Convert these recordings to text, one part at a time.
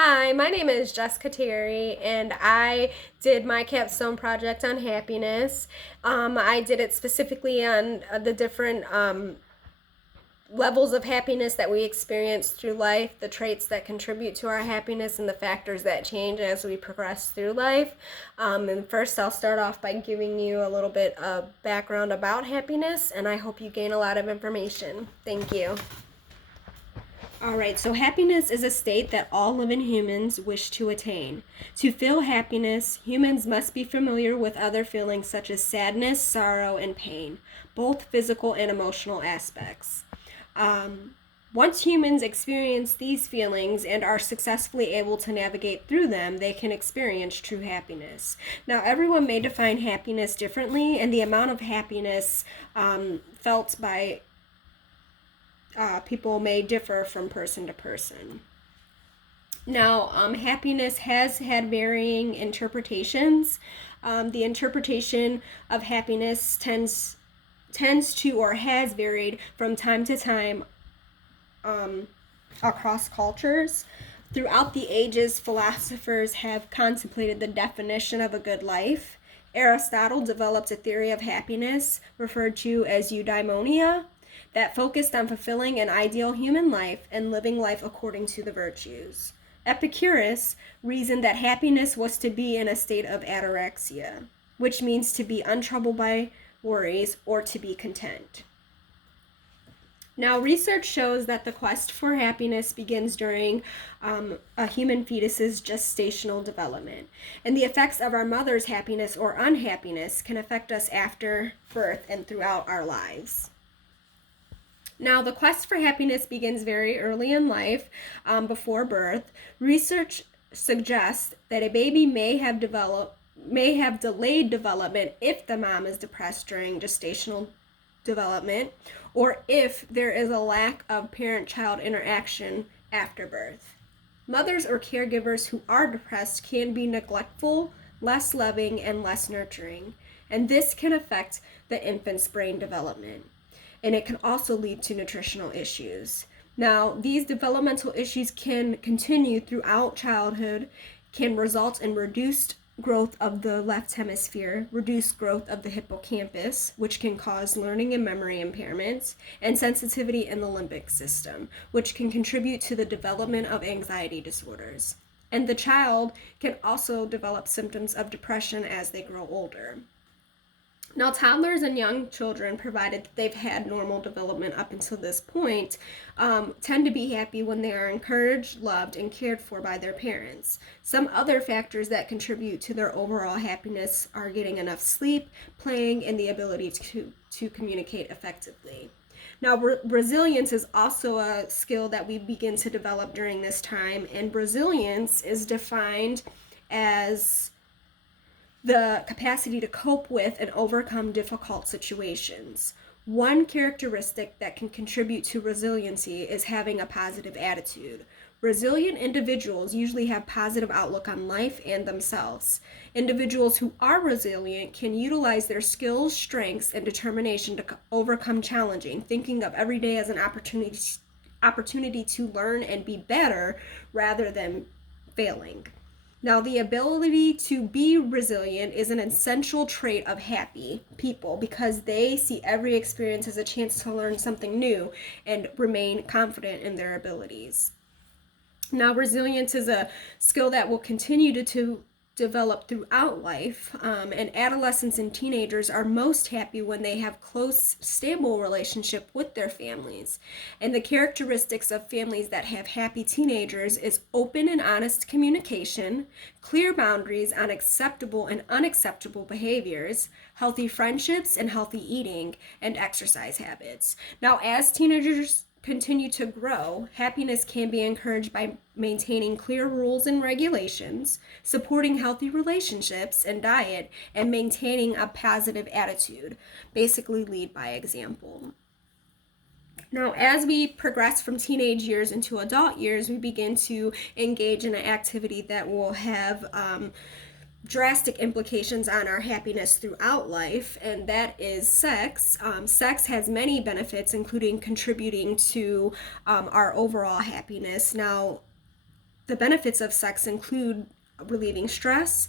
Hi, my name is Jessica Terry, and I did my capstone project on happiness. I did it specifically on the different levels of happiness that we experience through life, the traits that contribute to our happiness, and the factors that change as we progress through life. And first, I'll start off by giving you a little bit of background about happiness, and I hope you gain a lot of information. Thank you. All right, so happiness is a state that all living humans wish to attain. To feel happiness, humans must be familiar with other feelings such as sadness, sorrow, and pain, both physical and emotional aspects. Once humans experience these feelings and are successfully able to navigate through them, they can experience true happiness. Now, everyone may define happiness differently, and the amount of happiness felt by people may differ from person to person. Now, happiness has had varying interpretations. The interpretation of happiness tends to or has varied from time to time across cultures. Throughout the ages, philosophers have contemplated the definition of a good life. Aristotle developed a theory of happiness, referred to as eudaimonia, that focused on fulfilling an ideal human life and living life according to the virtues. Epicurus reasoned that happiness was to be in a state of ataraxia, which means to be untroubled by worries or to be content. Now, research shows that the quest for happiness begins during a human fetus's gestational development, and the effects of our mother's happiness or unhappiness can affect us after birth and throughout our lives. Now, the quest for happiness begins very early in life, before birth. Research suggests that a baby may have delayed development if the mom is depressed during gestational development, or if there is a lack of parent-child interaction after birth. Mothers or caregivers who are depressed can be neglectful, less loving, and less nurturing, and this can affect the infant's brain development. And it can also lead to nutritional issues. Now, these developmental issues can continue throughout childhood, can result in reduced growth of the left hemisphere, reduced growth of the hippocampus, which can cause learning and memory impairments, and sensitivity in the limbic system, which can contribute to the development of anxiety disorders. And the child can also develop symptoms of depression as they grow older. Now, toddlers and young children, provided that they've had normal development up until this point, tend to be happy when they are encouraged, loved, and cared for by their parents. Some other factors that contribute to their overall happiness are getting enough sleep, playing, and the ability to communicate effectively. Now, resilience is also a skill that we begin to develop during this time, and resilience is defined as the capacity to cope with and overcome difficult situations. One characteristic that can contribute to resiliency is having a positive attitude. Resilient individuals usually have positive outlook on life and themselves. Individuals who are resilient can utilize their skills, strengths, and determination to overcome challenging, thinking of every day as an opportunity to learn and be better rather than failing. Now, the ability to be resilient is an essential trait of happy people because they see every experience as a chance to learn something new and remain confident in their abilities. Now, resilience is a skill that will continue to develop throughout life, and adolescents and teenagers are most happy when they have close, stable relationship with their families. And the characteristics of families that have happy teenagers is open and honest communication, clear boundaries on acceptable and unacceptable behaviors, healthy friendships, and healthy eating and exercise habits. Now, as teenagers continue to grow, happiness can be encouraged by maintaining clear rules and regulations, supporting healthy relationships and diet, and maintaining a positive attitude. Basically, lead by example. Now, as we progress from teenage years into adult years, we begin to engage in an activity that will have drastic implications on our happiness throughout life, and that is sex. Sex has many benefits, including contributing to our overall happiness. Now, The benefits of sex include relieving stress,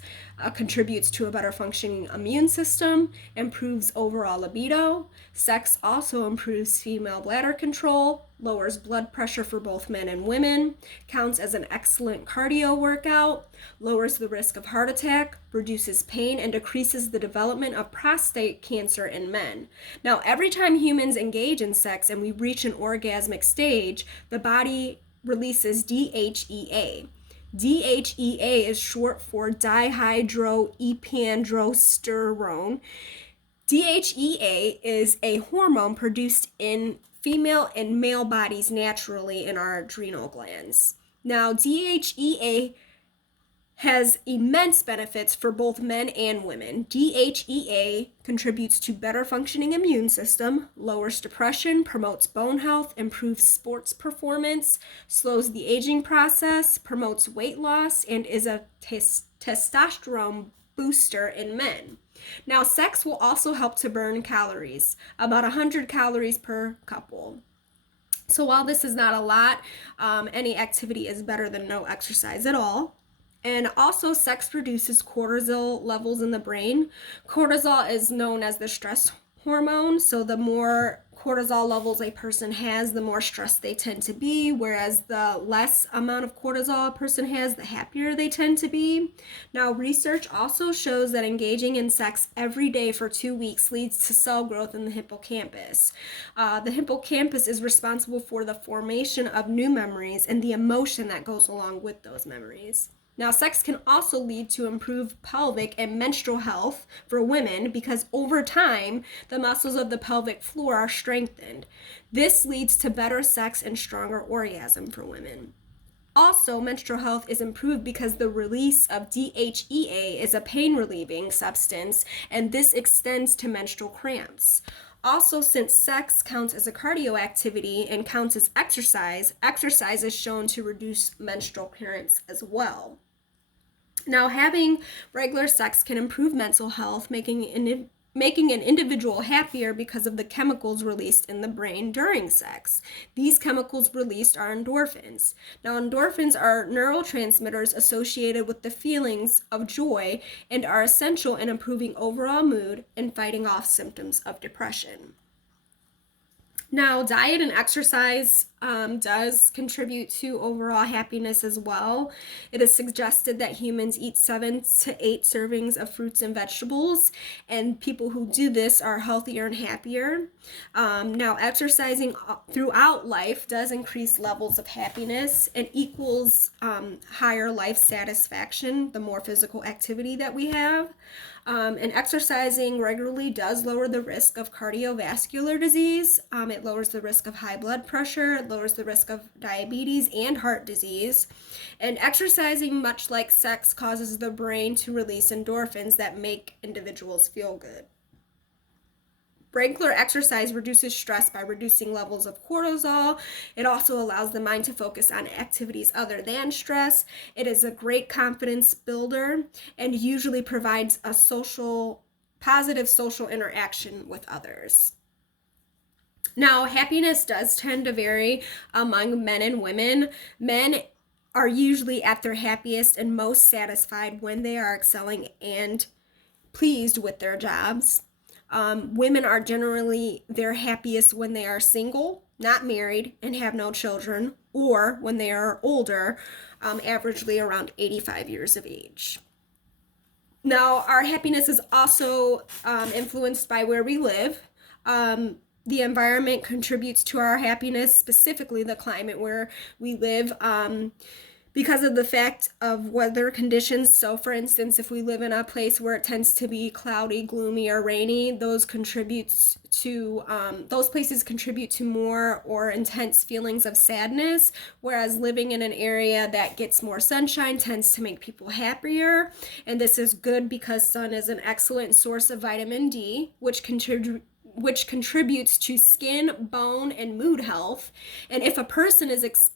contributes to a better functioning immune system, improves overall libido. Sex also improves female bladder control, lowers blood pressure for both men and women, counts as an excellent cardio workout, lowers the risk of heart attack, reduces pain, and decreases the development of prostate cancer in men. Now, every time humans engage in sex and we reach an orgasmic stage, the body releases DHEA. DHEA is short for dihydroepiandrosterone. DHEA is a hormone produced in female and male bodies naturally in our adrenal glands. Now, DHEA has immense benefits for both men and women. DHEA contributes to better functioning immune system, lowers depression, promotes bone health, improves sports performance, slows the aging process, promotes weight loss, and is a testosterone booster in men. Now, sex will also help to burn calories, about 100 calories per couple. So while this is not a lot, any activity is better than no exercise at all. And also, sex reduces cortisol levels in the brain. Cortisol is known as the stress hormone, so the more cortisol levels a person has, the more stressed they tend to be, whereas the less amount of cortisol a person has, the happier they tend to be. Now, research also shows that engaging in sex every day for 2 weeks leads to cell growth in the hippocampus. The hippocampus is responsible for the formation of new memories and the emotion that goes along with those memories. Now, sex can also lead to improved pelvic and menstrual health for women because over time, the muscles of the pelvic floor are strengthened. This leads to better sex and stronger orgasm for women. Also, menstrual health is improved because the release of DHEA is a pain-relieving substance, and this extends to menstrual cramps. Also, since sex counts as a cardio activity and counts as exercise, exercise is shown to reduce menstrual cramps as well. Now, having regular sex can improve mental health, making an individual happier because of the chemicals released in the brain during sex. These chemicals released are endorphins. Now, endorphins are neurotransmitters associated with the feelings of joy and are essential in improving overall mood and fighting off symptoms of depression. Now, diet and exercise does contribute to overall happiness as well. It is suggested that humans eat 7 to 8 servings of fruits and vegetables, and people who do this are healthier and happier. Now, exercising throughout life does increase levels of happiness and equals higher life satisfaction the more physical activity that we have. And exercising regularly does lower the risk of cardiovascular disease. It lowers the risk of high blood pressure. It lowers the risk of diabetes and heart disease. And exercising, much like sex, causes the brain to release endorphins that make individuals feel good. Regular exercise reduces stress by reducing levels of cortisol. It also allows the mind to focus on activities other than stress. It is a great confidence builder and usually provides a positive social interaction with others. Now, happiness does tend to vary among men and women. Men are usually at their happiest and most satisfied when they are excelling and pleased with their jobs. Women are generally their happiest when they are single, not married, and have no children, or when they are older, averagely around 85 years of age. Now, our happiness is also influenced by where we live. The environment contributes to our happiness, specifically the climate where we live. Because of the fact of weather conditions. So for instance, if we live in a place where it tends to be cloudy, gloomy, or rainy, those places contribute to more or intense feelings of sadness, whereas living in an area that gets more sunshine tends to make people happier. And this is good because sun is an excellent source of vitamin D, which contributes to skin, bone, and mood health. And if a person is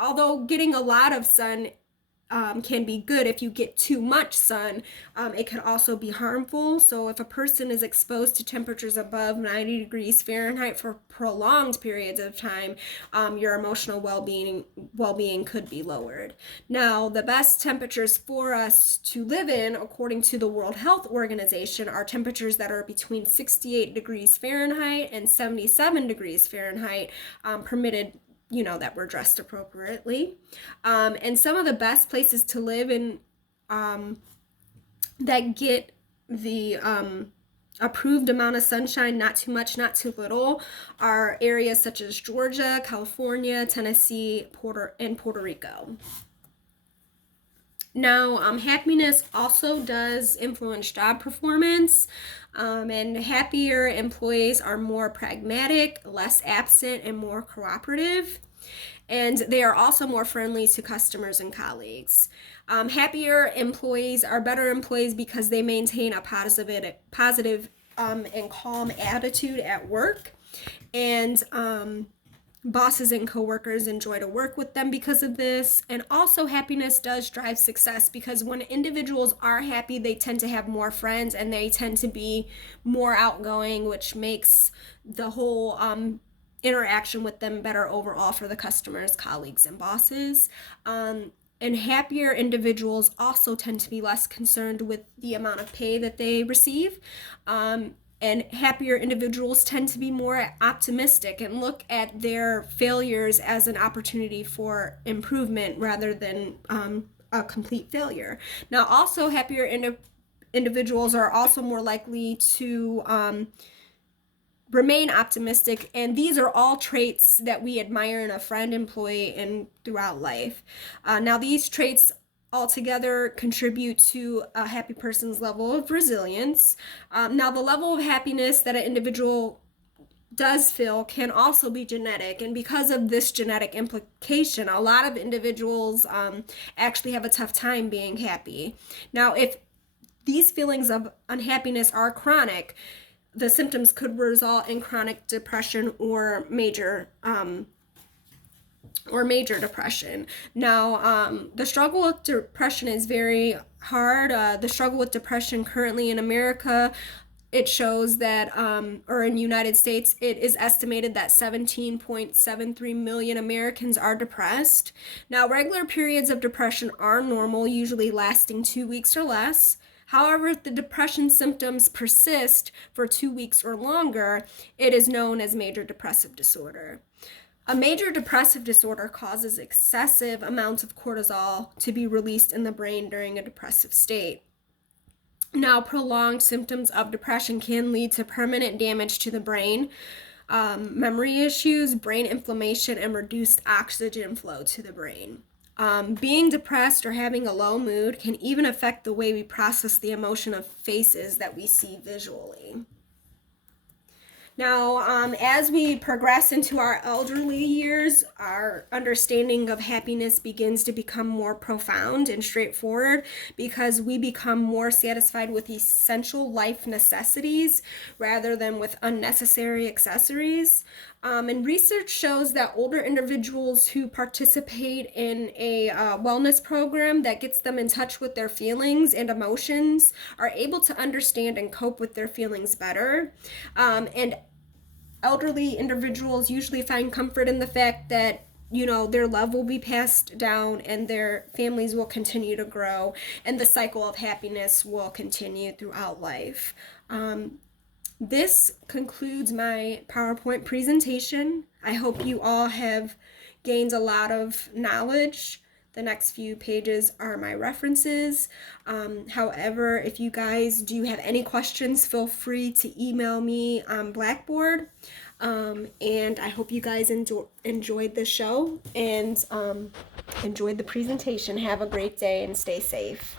although getting a lot of sun can be good. If you get too much sun, it can also be harmful. So if a person is exposed to temperatures above 90 degrees Fahrenheit for prolonged periods of time, your emotional well-being could be lowered. Now, the best temperatures for us to live in, according to the World Health Organization, are temperatures that are between 68 degrees Fahrenheit and 77 degrees Fahrenheit, permitted, that we're dressed appropriately. And some of the best places to live in that get the approved amount of sunshine, not too much, not too little, are areas such as Georgia, California, Tennessee, Puerto Rico. Now, happiness also does influence job performance, and happier employees are more pragmatic, less absent, and more cooperative. And they are also more friendly to customers and colleagues. Happier employees are better employees because they maintain a positive and calm attitude at work. And bosses and coworkers enjoy to work with them because of this. And also, happiness does drive success, because when individuals are happy, they tend to have more friends and they tend to be more outgoing, which makes the whole interaction with them better overall for the customers, colleagues, and bosses. And happier individuals also tend to be less concerned with the amount of pay that they receive. And happier individuals tend to be more optimistic and look at their failures as an opportunity for improvement rather than a complete failure. Now, also, happier individuals are also more likely to remain optimistic, and these are all traits that we admire in a friend, employee, and throughout life. Now, these traits altogether contribute to a happy person's level of resilience. Now, the level of happiness that an individual does feel can also be genetic, and because of this genetic implication, a lot of individuals actually have a tough time being happy. Now, if these feelings of unhappiness are chronic, the symptoms could result in chronic depression or major depression. Now, the struggle with depression is very hard. The struggle with depression currently in America, it shows that, or in the United States, it is estimated that 17.73 million Americans are depressed. Now, regular periods of depression are normal, usually lasting 2 weeks or less. However, if the depression symptoms persist for 2 weeks or longer, it is known as major depressive disorder. A major depressive disorder causes excessive amounts of cortisol to be released in the brain during a depressive state. Now, prolonged symptoms of depression can lead to permanent damage to the brain, memory issues, brain inflammation, and reduced oxygen flow to the brain. Being depressed or having a low mood can even affect the way we process the emotion of faces that we see visually. Now, as we progress into our elderly years, our understanding of happiness begins to become more profound and straightforward, because we become more satisfied with essential life necessities rather than with unnecessary accessories. And research shows that older individuals who participate in a wellness program that gets them in touch with their feelings and emotions are able to understand and cope with their feelings better. And elderly individuals usually find comfort in the fact that their love will be passed down and their families will continue to grow, and the cycle of happiness will continue throughout life. This concludes my PowerPoint presentation. I hope you all have gained a lot of knowledge. The next few pages are my references. However, if you guys do have any questions, feel free to email me on Blackboard. And I hope you guys enjoyed the show and enjoyed the presentation. Have a great day and stay safe.